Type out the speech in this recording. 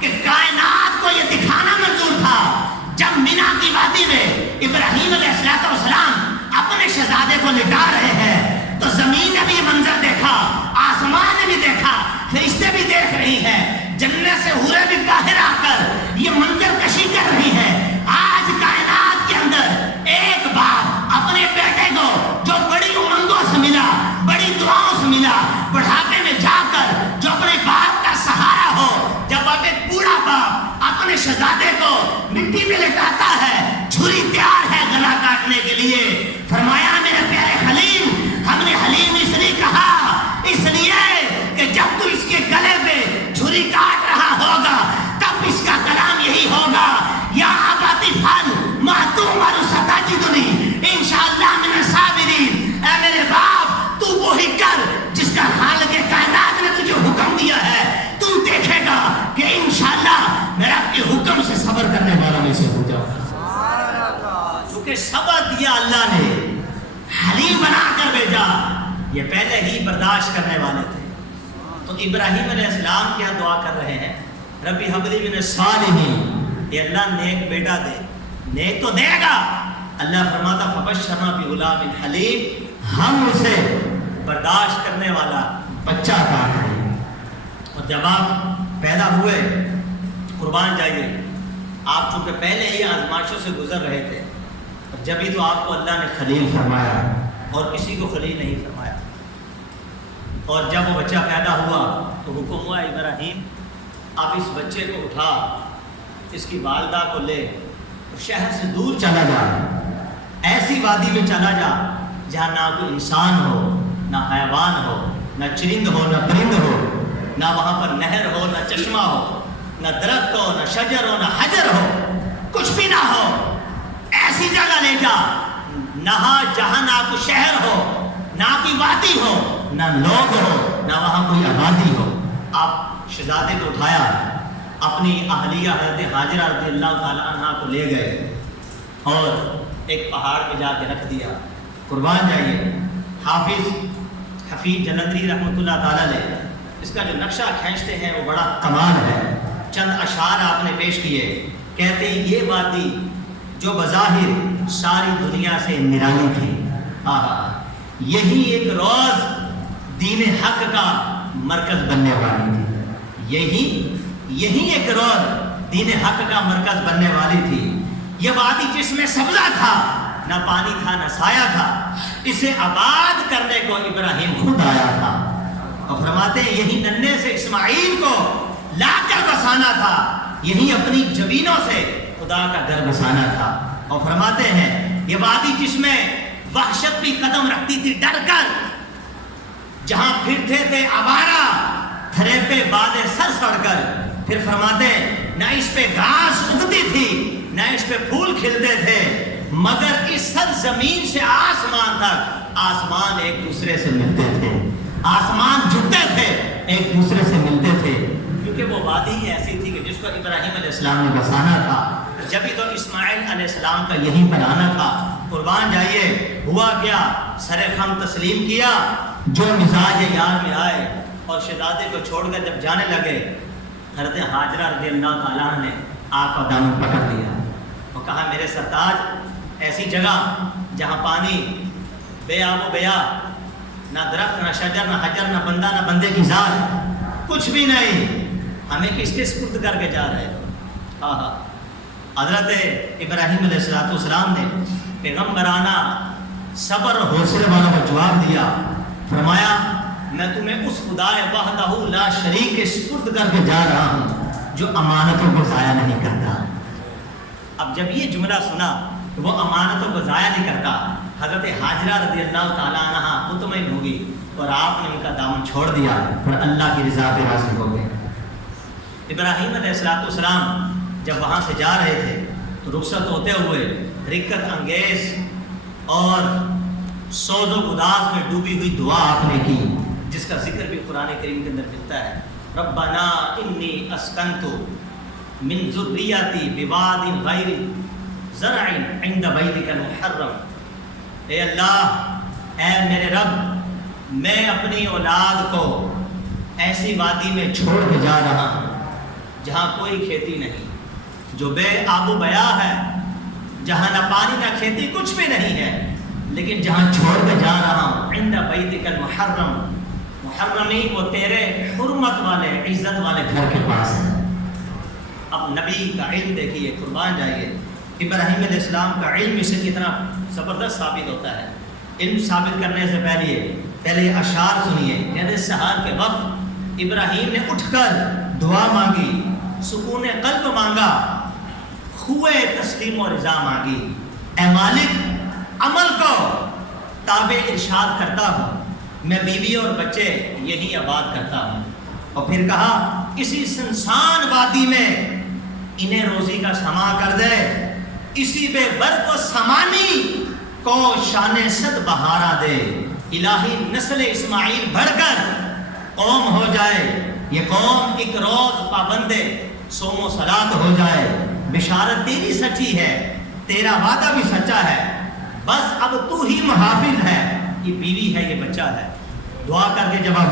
کہ کائنات کو یہ دکھانا منظور تھا جب مینا کی وادی میں ابراہیم علیہ السلام اپنے شہزادے کو لٹا رہے ہیں تو زمین نے بھی یہ منظر دیکھا، آسمان نے بھی دیکھا، فرشتے بھی دیکھ رہی ہیں، جنت سے حوریں بھی باہر آ کر یہ منظر کشی کر رہی ہیں۔ آج کائنات کے اندر ایک باپ اپنے بیٹے کو جو بڑی امنگوں سے ملا، بڑی دعاؤں سے ملا، بڑھاپے میں جا کر جو اپنے باپ کا سہارا ہو، جب اب ایک بوڑھا باپ اپنے شہزادے کو مٹی میں لٹاتا ہے، چھری تیار ہے گلا کاٹنے کے لیے، فرمایا میرے پیارے حلیم، ہم نے حلیم اس لیے کہا اس لیے کہ جب تو اس کے گلے پہ چھری کاٹ رہا ہوگا تب اس کا کلام یہی ہوگا، یا اباتی فعل ما تؤمر ستجدنی انشاءاللہ من الصابرین، اے میرے باپ تو وہی کر جس کا خالق کائنات نے تجھے حکم دیا ہے، تو دیکھے گا کہ انشاءاللہ میں آپ کے حکم سے صبر کرنے والوں میں سے ہو جاؤں۔ کیونکہ صبر دیا اللہ نے، حلیم بنا کر بھیجا، یہ پہلے ہی برداشت کرنے والے تھے۔ تو ابراہیم علیہ السلام کیا دعا کر رہے ہیں، ربی حب لی من الصالحین، یہ اللہ نیک بیٹا دے، نیک تو دے گا۔ اللہ فرماتا فبشرنا بغلام حلیم، ہم اسے برداشت کرنے والا بچہ عطا کریں گے۔ اور جب آپ پیدا ہوئے، قربان جائیے، آپ چونکہ پہلے ہی آزمائشوں سے گزر رہے تھے، اور جبھی تو آپ کو اللہ نے خلیل فرمایا اور کسی کو خلیل نہیں فرمایا۔ اور جب وہ بچہ پیدا ہوا تو حکم ہوا ابراہیم آپ اس بچے کو اٹھا، اس کی والدہ کو لے اور شہر سے دور چلا جا، ایسی وادی میں چلا جا جہاں نہ کوئی انسان ہو، نہ حیوان ہو، نہ چرند ہو، نہ پرند ہو، نہ وہاں پر نہر ہو، نہ چشمہ ہو، نہ درخت ہو، نہ شجر ہو، نہ حجر ہو، کچھ بھی نہ ہو، ایسی جگہ لے جا جہاں نہ کوئی شہر ہو، نہ کوئی وادی ہو، نہ لوگ ہو، نہ وہاں کوئی آبادی ہو۔ آپ شہزادے کو اٹھایا، اپنی اہلیہ حضرت ہاجرہ رضی اللہ تعالیٰ عنہ کو لے گئے اور ایک پہاڑ پہ جا کے رکھ دیا۔ قربان جائیے، حافظ حفیظ جلندری رحمۃ اللہ تعالیٰ نے اس کا جو نقشہ کھینچتے ہیں وہ بڑا کمال ہے۔ چند اشعار آپ نے پیش کیے، کہتے ہیں یہ وادی جو بظاہر ساری دنیا سے نرالی تھی، یہی ایک روز دین حق کا مرکز بننے والی تھی، یہی ایک روز دین حق کا مرکز بننے والی تھی۔ یہ وادی جس میں سبزہ تھا، نہ پانی تھا، نہ سایہ تھا، اسے آباد کرنے کو ابراہیم خود آیا تھا۔ اور فرماتے ہیں یہی ننھے سے اسماعیل کو لا کر بسانا تھا، یہی اپنی جبینوں سے خدا کا گھر بسانا تھا۔ اور فرماتے ہیں یہ وادی جس میں وحشت بھی قدم رکھتی تھی ڈر کر، جہاں پھرتے تھے آوارہ تھرے پہ بادے سر سڑ کر، پھر فرماتے ہیں نہ اس پہ گھاس اگتی تھی نہ اس پہ پھول کھلتے تھے، مگر اس سرزمین سے آسمان تک آسمان ایک دوسرے سے ملتے تھے، آسمان جھکتے تھے، ایک دوسرے سے ملتے تھے، کیونکہ وہ وادی ہی ایسی تھی کہ جس کو ابراہیم علیہ السلام نے بسانا تھا۔ جبھی تو اسماعیل علیہ السلام کا یہی بنانا تھا۔ قربان جائیے، ہوا کیا، سر خم تسلیم کیا، جو مزاج یار میں آئے، اور شہزادے کو چھوڑ کر جب جانے لگے، حضرت ہاجرہ رضی اللہ تعالیٰ نے آپ کا دامن پکڑ لیا اور کہا میرے سرتاج، ایسی جگہ جہاں پانی بے آب و بیا، نہ درخت، نہ شجر، نہ حجر، نہ بندہ، نہ بندے کی ذات، کچھ بھی نہیں، ہمیں کس کے سپرد کر کے جا رہے ہو؟ حضرت ابراہیم علیہ السلام نے پیغمبرانہ صبر اور حوصلے والوں کو جواب دیا، فرمایا میں تمہیں اس خدا وحدہ لا شریک کے سپرد کر کے جا رہا ہوں جو امانتوں کو ضائع نہیں کرتا۔ اب جب یہ جملہ سنا کہ وہ امانتوں کو ضائع نہیں کرتا، حضرت ہاجرہ رضی اللہ تعالیٰ عنہ مطمئن ہوگی اور آپ نے ان کا دامن چھوڑ دیا اور اللہ کی رضا پہ راضی ہو گئے۔ ابراہیم علیہ السلام جب وہاں سے جا رہے تھے تو رخصت ہوتے ہوئے رکت انگیز اور سوز و گداز میں ڈوبی ہوئی دعا آپ نے کی، جس کا ذکر بھی قرآن کریم کے اندر ملتا ہے، ربنا انی اسکنت من ذریتی بواد غیر زرع عند بیتک المحرم، اے اللہ، اے میرے رب، میں اپنی اولاد کو ایسی وادی میں چھوڑ کے جا رہا ہوں جہاں کوئی کھیتی نہیں، جو بے آب و بیا ہے، جہاں نہ پانی نہ کھیتی، کچھ بھی نہیں ہے، لیکن جہاں چھوڑ کے جا رہا ہوں عند بیتک المحرم، محرمی وہ تیرے حرمت والے عزت والے گھر کے پاس ہے۔ اب نبی کا علم دیکھیے، قربان جائیے، ابراہیم علیہ السلام کا علم اسے کتنا زبردست ثابت ہوتا ہے۔ علم ثابت کرنے سے پہلے یہ اشعار سنیے۔ کہتے سحر کے وقت ابراہیم نے اٹھ کر دعا مانگی، سکون قلب مانگا، خوئے تسلیم و رضا مانگی۔ اے مالک، عمل کو تابع ارشاد کرتا ہوں، میں بیوی اور بچے یہی آباد کرتا ہوں۔ اور پھر کہا اسی سنسان وادی میں انہیں روزی کا سما کر دے، اسی بے برق و سمانی کو شان صد بہارا دے۔ الہی نسل اسماعیل بڑھ کر قوم ہو جائے، یہ قوم ایک روز پابند صوم و صلات ہو جائے۔ بشارت تیری سچی ہے، تیرا وعدہ بھی سچا ہے، بس اب تو ہی محافظ ہے، یہ بیوی ہے، یہ بچہ ہے۔ دعا کر کے جواب